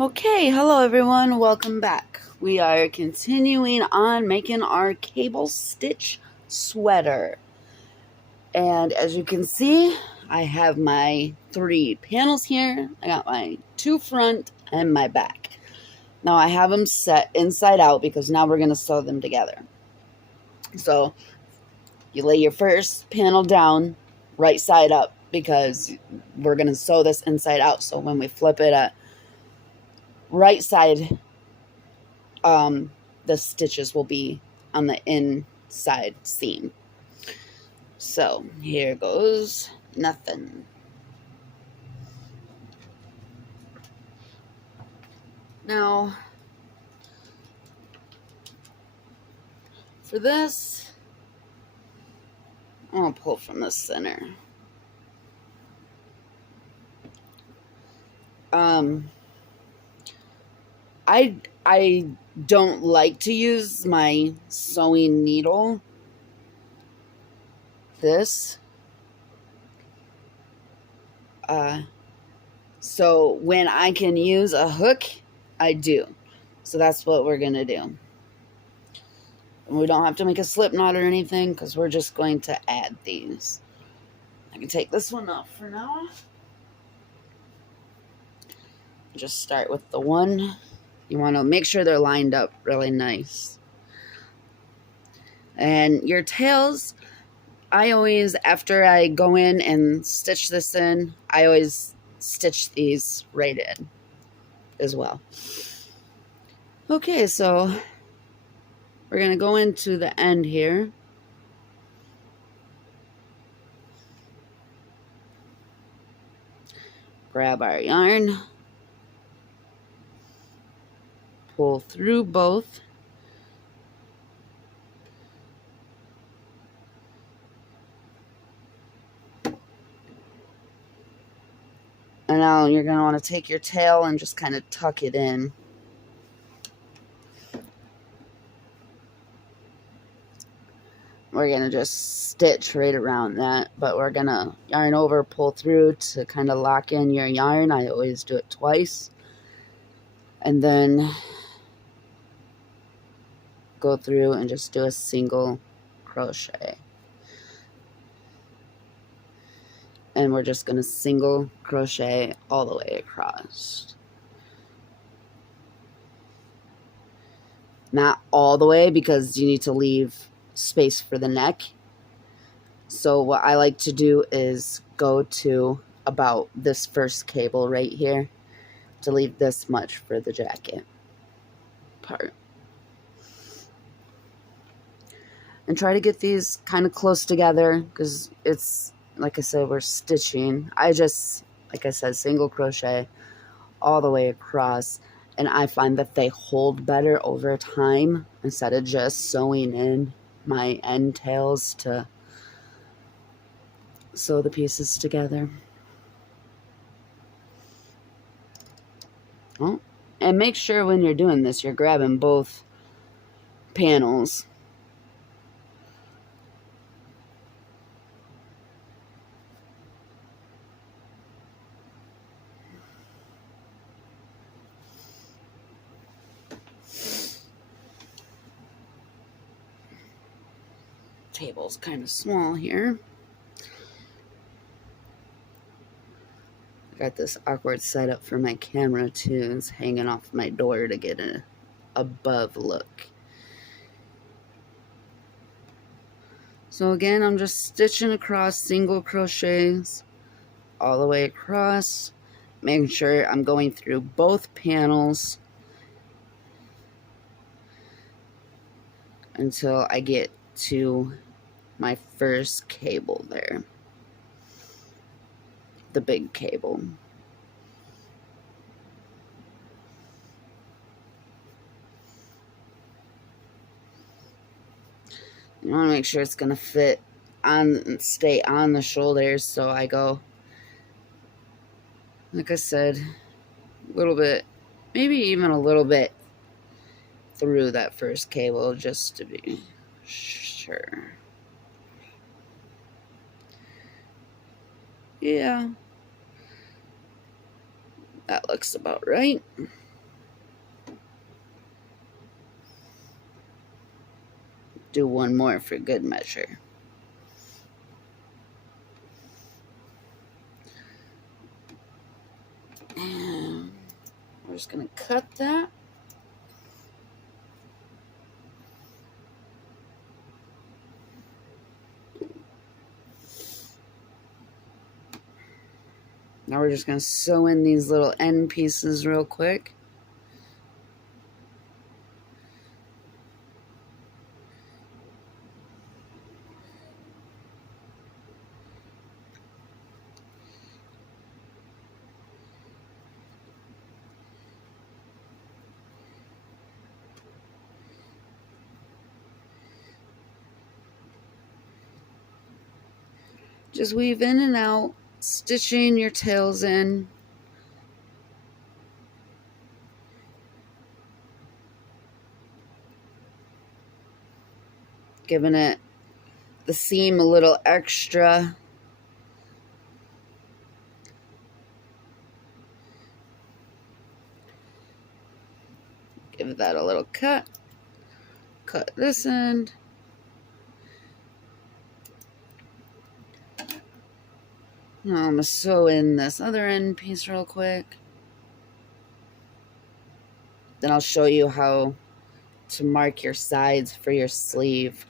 Okay, hello everyone, welcome back. We are continuing on making our cable stitch sweater. And as you can see, I have my 3 panels here. I got my 2 front and my back. Now I have them set inside out because now we're going to sew them together. So you lay your first panel down right side up because we're going to sew this inside out. So when we flip it at right side, the stitches will be on the inside seam. So here goes nothing. Now for this, I'm gonna pull from the center. I don't like to use my sewing needle. So when I can use a hook, I do. So that's what we're gonna do. And we don't have to make a slip knot or anything because we're just going to add these. I can take this one off for now. Just start with the one. You want to make sure they're lined up really nice. And your tails, I always, after I go in and stitch this in, I always stitch these right in as well. Okay, so we're going to go into the end here. Grab our yarn. Pull through both. And now you're going to want to take your tail and just kind of tuck it in. We're going to just stitch right around that, but we're going to yarn over, pull through to kind of lock in your yarn. I always do it twice. And then go through and just do a single crochet. And we're just going to single crochet all the way across. Not all the way because you need to leave space for the neck. So what I like to do is go to about this first cable right here to leave this much for the jacket part. And try to get these kind of close together because it's, like I said, we're stitching. I just, like I said, single crochet all the way across. And I find that they hold better over time instead of just sewing in my end tails to sew the pieces together. Oh, and make sure when you're doing this, you're grabbing both panels. Table's kind of small here. I got this awkward setup for my camera too. It's hanging off my door to get an above look. So again, I'm just stitching across single crochets all the way across, making sure I'm going through both panels until I get to my first cable there, the big cable. You want to make sure it's going to fit on and stay on the shoulders, so I go, like I said, a little bit, maybe even a little bit through that first cable just to be sure. Yeah, that looks about right. do one more for good measure. And we're just going to cut that. Now we're just going to sew in these little end pieces real quick. Just weave in and out, stitching your tails in. Giving it the seam a little extra. Give that a little cut. Cut this end. Now I'm going to sew in this other end piece real quick. Then I'll show you how to mark your sides for your sleeve.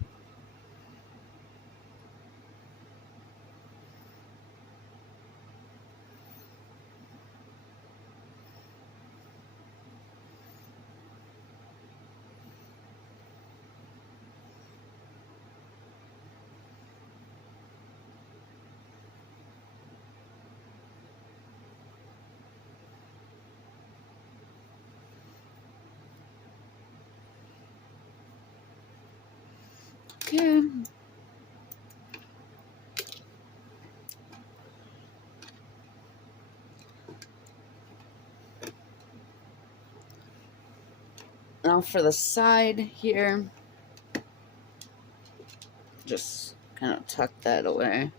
Okay. Now for the side here, just kind of tuck that away.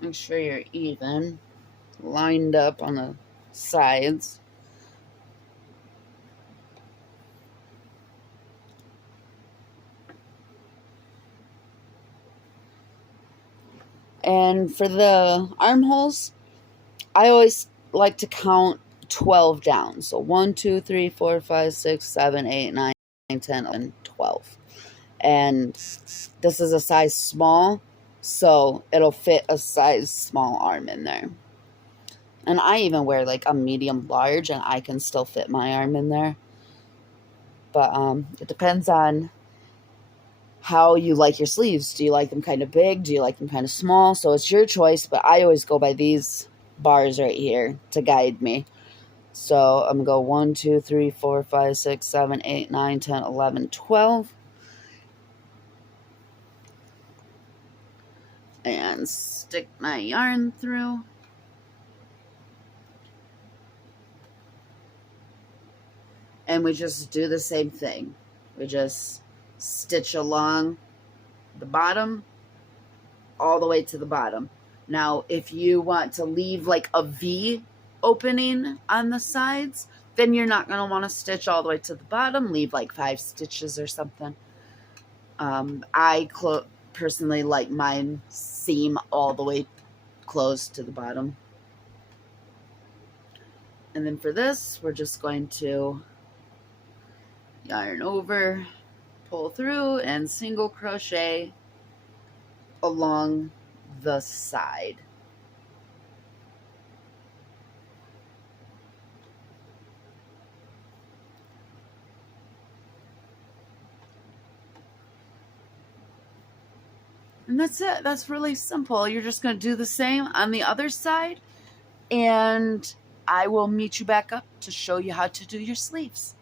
Make sure you're even, lined up on the sides. And for the armholes, I always like to count 12 down. So 1, 2, 3, 4, 5, 6, 7, 8, 9, 10, 11, 12. And this is a size small, so it'll fit a size small arm in there. And I even wear like a medium large, and I can still fit my arm in there. But it depends on how you like your sleeves. Do you like them kind of big? Do you like them kind of small? So it's your choice, but I always go by these bars right here to guide me. So I'm going to go 1, 2, 3, 4, 5, 6, 7, 8, 9, 10, 11, 12. And stick my yarn through. And we just do the same thing. We just stitch along the bottom all the way to the bottom. Now, if you want to leave like a V opening on the sides, then you're not going to want to stitch all the way to the bottom. Leave like 5 stitches or something. I personally like mine seam all the way close to the bottom. And then for this, we're just going to yarn over, pull through, and single crochet along the side. And that's it. That's really simple. You're just going to do the same on the other side, and I will meet you back up to show you how to do your sleeves.